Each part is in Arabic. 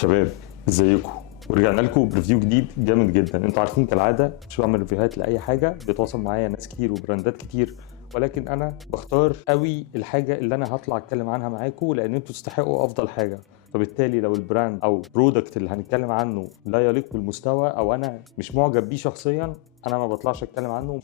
شباب، ازيكم؟ ورجعنا لكم بريفيو جديد جامد جدا. انتوا عارفين كالعاده مش بعمل ريفيوهات لاي حاجه، بيتواصل معايا ناس كتير وبراندات كتير، ولكن انا بختار قوي الحاجه اللي انا هطلع اتكلم عنها معاكم، لان انتوا تستحقوا افضل حاجه. فبالتالي لو البراند او برودكت اللي هنتكلم عنه لا يليق بالمستوى او انا مش معجب بيه شخصيا، انا ما بطلعش اتكلم عنه.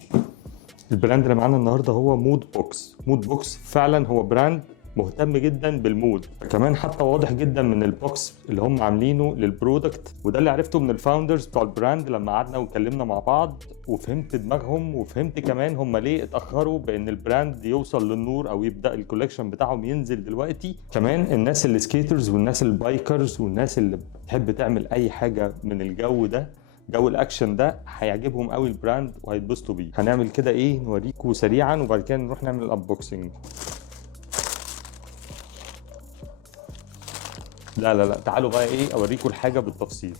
البراند اللي معانا النهارده هو مود بوكس. مود بوكس فعلا هو براند مهتم جدا بالمود، كمان حتى واضح جدا من البوكس اللي هم عاملينه للبرودكت، وده اللي عرفته من الفاوندرز بتوع البراند لما قعدنا واتكلمنا مع بعض وفهمت دماغهم، وفهمت كمان هم ليه اتاخروا بان البراند يوصل للنور او يبدا الكولكشن بتاعهم ينزل دلوقتي. كمان الناس اللي سكيترز والناس البايكرز والناس اللي بتحب تعمل اي حاجه من الجو ده، جو الاكشن ده، هيعجبهم قوي البراند وهيتبسطوا بيه. هنعمل كده ايه، نوريكم سريعا وبعد كده نروح نعمل الانبوكسنج. لا تعالوا بقى ايه اوريكم الحاجه بالتفصيل.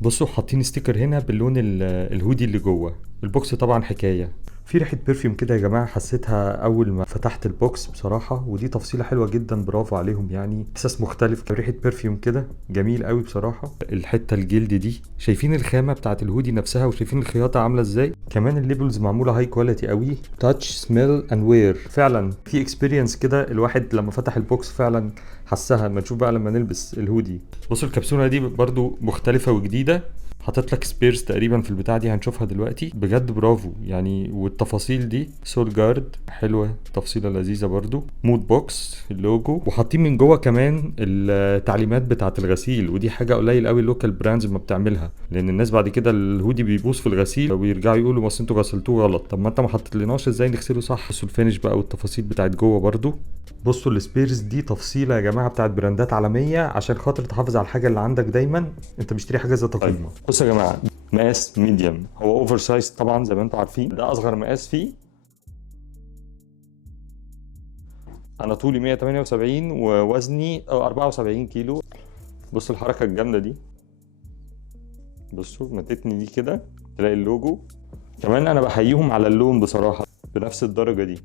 بصوا حاطين ستيكر هنا باللون الهودي اللي جوه البوكس. طبعا حكايه في ريحه برفيوم كده يا جماعه، حسيتها اول ما فتحت البوكس بصراحه، ودي تفصيله حلوه جدا، برافو عليهم يعني. احساس مختلف، ريحه برفيوم كده جميل قوي بصراحه. الحته الجلد دي، شايفين الخامه بتاعت الهودي نفسها وشايفين الخياطه عامله ازاي، كمان الليبلز معموله هاي كواليتي قوي. تاتش سميل اند وير، فعلا في اكسبيرينس كده الواحد لما فتح البوكس فعلا حسها. ما نشوف بقى لما نلبس الهودي. بصوا الكبسوله دي برضو مختلفه وجديده، حاطط لك سبيرز تقريبا في البتاع دي، هنشوفها دلوقتي. بجد برافو يعني. والتفاصيل دي سول جارد حلوه، تفصيله لذيذه برضو. مود بوكس اللوجو، وحاطين من جوه كمان التعليمات بتاعه الغسيل، ودي حاجه قليل قوي اللوكال براندز ما بتعملها، لان الناس بعد كده الهودي بيبوظ في الغسيل ويرجعوا يقولوا بس انتوا غسلتوه غلط. طب ما انت ما حطيتلناش ازاي نغسله صح. بصوا الفينش بقى والتفاصيل بتاعت جوه برضو. بصوا السبيرز دي تفصيله يا جماعه بتاعت براندات عالميه، عشان خاطر تحافظ على الحاجه اللي عندك دايما، انت مشتري حاجه ذات قيمه. بصوا يا جماعه، مقاس ميديوم، هو اوفر سايز طبعا زي ما انتم عارفين، ده اصغر مقاس فيه. انا طولي 178 ووزني 74 كيلو. بصوا الحركه الجامده دي، بصوا مدتني دي كده تلاقي اللوجو. كمان انا بحييهم على اللون بصراحه بنفس الدرجه دي.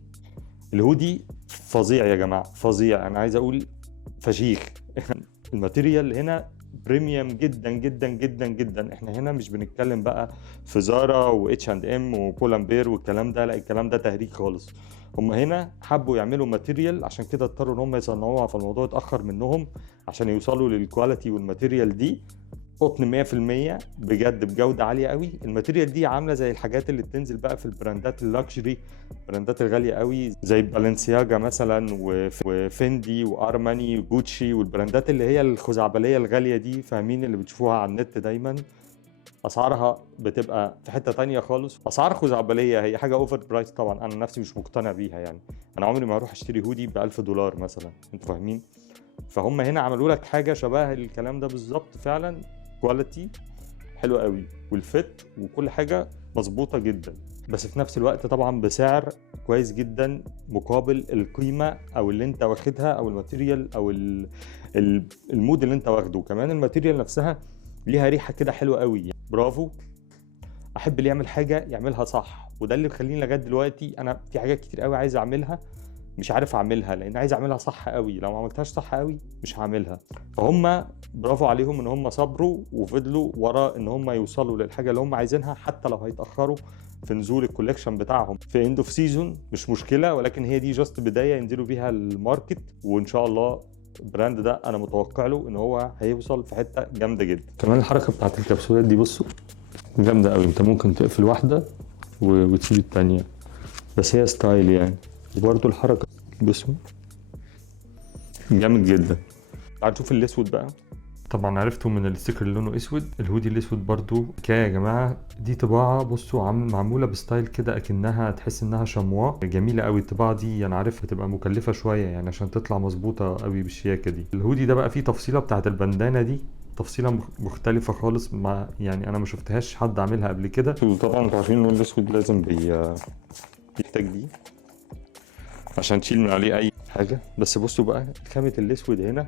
الهودي فظيع يا جماعه، فظيع، انا عايز اقول فشيخ. الماتيريال هنا بريميوم جدا جدا جدا جدا. احنا هنا مش بنتكلم بقى في زارا واتش اند ام وبولامبير والكلام ده، لا الكلام ده تهريج خالص. هم هنا حبوا يعملوا ماتيريال، عشان كده اضطروا ان هم يصنعوها، فالموضوع اتاخر منهم عشان يوصلوا للكواليتي والماتيريال دي. قطن 100% بجد بجوده عاليه قوي. الماتيريال دي عامله زي الحاجات اللي بتنزل بقى في البراندات اللكجري، البراندات الغاليه قوي زي بالنسياجا مثلا وفندي وارماني وجوتشي، والبراندات اللي هي الخزعبليه الغاليه دي، فاهمين اللي بتشوفوها على النت دايما. اسعارها بتبقى في حته تانية خالص، اسعار خزعبليه، هي حاجه اوفر برايس طبعا. انا نفسي مش مقتنع بيها يعني. انا عمري ما اروح اشتري هودي ب $1000 مثلا، انتوا فاهمين. فهم هنا عملوا لك حاجه شبه الكلام ده بالظبط، فعلا كواليتي حلو قوي، والفت وكل حاجه مظبوطه جدا، بس في نفس الوقت طبعا بسعر كويس جدا مقابل القيمه او اللي انت واخدها، او الماتيريال او المود اللي انت واخده. كمان الماتيريال نفسها ليها ريحه كده حلوه قوي. برافو. احب اللي يعمل حاجه يعملها صح، وده اللي مخليني لغايه دلوقتي انا في حاجات كتير قوي عايز اعملها مش عارف اعملها، لان عايز اعملها صح قوي. لو ما عملتهاش صح قوي مش هعملها. فهم برافو عليهم ان هم صبروا وفضلوا ورا ان هم يوصلوا للحاجه اللي هم عايزينها، حتى لو هيتاخروا في نزول الكوليكشن بتاعهم في اند اوف سيزون مش مشكله، ولكن هي دي جاست بدايه ينزلوا بيها الماركت. وان شاء الله البراند ده انا متوقع له ان هو هيوصل في حته جامده جدا. كمان الحركه بتاعت الكبسولات دي بصوا جامده قوي، انت ممكن تقفل واحده وتسيب الثانيه، بس هي ستايل يعني. وبرده الحركه بصوا جامد جدا. تعالوا نشوف الاسود بقى. طبعا عرفتوا من الستيكر اللي لونه اسود. الهودي الاسود برضو حكايه يا جماعه، دي طباعه بصوا معموله بستايل كده اكنها تحس انها شمواه، جميله قوي الطباعه دي. انا عارف هتبقى مكلفه شويه يعني عشان تطلع مظبوطه قوي بالشياكه دي. الهودي ده بقى فيه تفصيله بتاعت البندانه دي، تفصيله مختلفه خالص، ما يعني انا ما شفتهاش حد عاملها قبل كده. طبعا انتوا عارفين ان الاسود لازم بيحتاج دي عشان تشيل من عليه اي حاجه. بس بصوا بقى خامه الاسود هنا،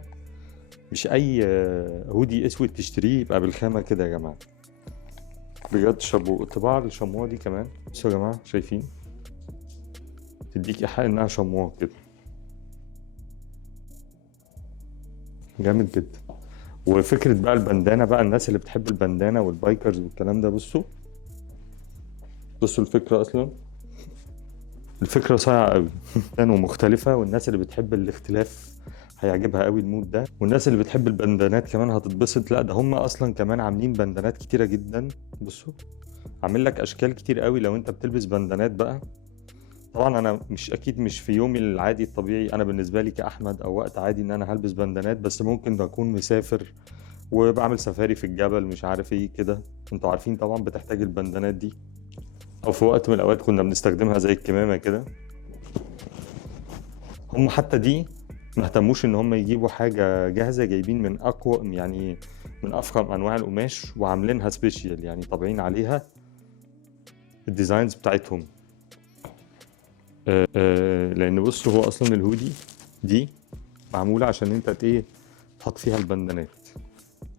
مش اي هودي اسود تشتريه يبقى بالخامه كده يا جماعه، بجد شابو. الطباعه الشمواه دي كمان بصوا يا جماعه، شايفين تديك ايحاء انها شمواه كده، جامد جدا. وفكره بقى البندانه بقى، الناس اللي بتحب البندانه والبايكرز والكلام ده، بصوا الفكره اصلا، الفكره صايعه قوي ومختلفه، والناس اللي بتحب الاختلاف هيعجبها قوي المود ده، والناس اللي بتحب البندانات كمان هتتبسط. لا ده هم اصلا كمان عاملين بندانات كتيره جدا. بصوا عامل لك اشكال كتير قوي لو انت بتلبس بندانات بقى. طبعا انا مش اكيد مش في يومي العادي الطبيعي، انا بالنسبه لي كاحمد او وقت عادي ان انا هلبس بندانات، بس ممكن اكون مسافر وبعمل سفاري في الجبل مش عارف ايه كده، انتوا عارفين طبعا بتحتاج البندانات دي، او في وقت من الاوقات كنا بنستخدمها زي الكمامه كده. هم حتى دي ما اهتموش ان هم يجيبوا حاجه جاهزه، جايبين من اقوى يعني من افخم انواع القماش وعاملينها سبيشال، يعني طابعين عليها الديزاينز بتاعتهم. لان بص هو اصلا الهودي دي معموله عشان انت ايه تحط فيها البندانات،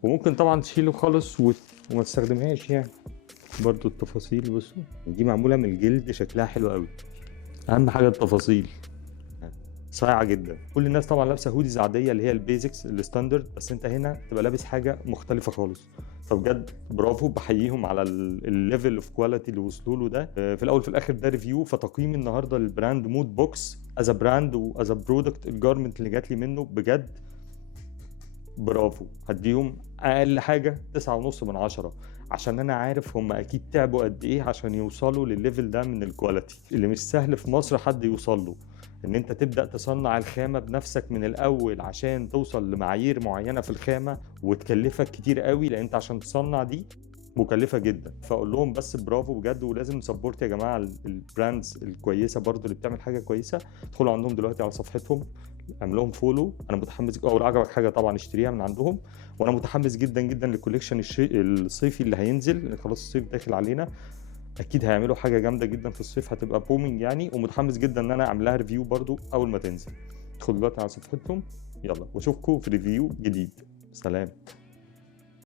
وممكن طبعا تشيله خالص وما تستخدمهاش يعني. برضو التفاصيل بصوا دي معموله من الجلد، شكلها حلو قوي، اهم حاجه التفاصيل صايعه جدا. كل الناس طبعا لابسه هوديز عاديه اللي هي البيزكس الستاندرد، بس انت هنا تبقى لابس حاجه مختلفه خالص. فبجد برافو، بحييهم على الليفل اوف كواليتي اللي وصلوا له ده. في الاول في الاخر ده ريفيو، فتقييم النهارده للبراند مود بوكس از براند واز برودكت، الجارمنت اللي جات لي منه بجد برافو. هديهم اقل حاجه 9.5 من 10، عشان انا عارف هم اكيد تعبوا قد ايه عشان يوصلوا للليفل ده من الكواليتي اللي مش سهل في مصر حد يوصل له. ان انت تبدا تصنع الخامه بنفسك من الاول عشان توصل لمعايير معينه في الخامه، وتكلفك كتير قوي، لان انت عشان تصنع دي مكلفه جدا. فاقول لهم بس برافو بجد، ولازم نسبورت يا جماعه البراندز الكويسه برضو اللي بتعمل حاجه كويسه. ادخلوا عندهم دلوقتي على صفحتهم، اعمل لهم فولو. انا متحمس، او لو عجبك حاجه طبعا اشتريها من عندهم، وانا متحمس جدا جدا للكوليكشن الصيفي اللي هينزل، خلاص الصيف داخل علينا، اكيد هيعملوا حاجه جامده جدا في الصيف، هتبقى بومينج يعني. ومتحمس جدا ان انا اعمل لها ريفيو برضو اول ما تنزل. ادخلوا دلوقتي على صفحتهم، يلا واشوفكم في ريفيو جديد. سلام.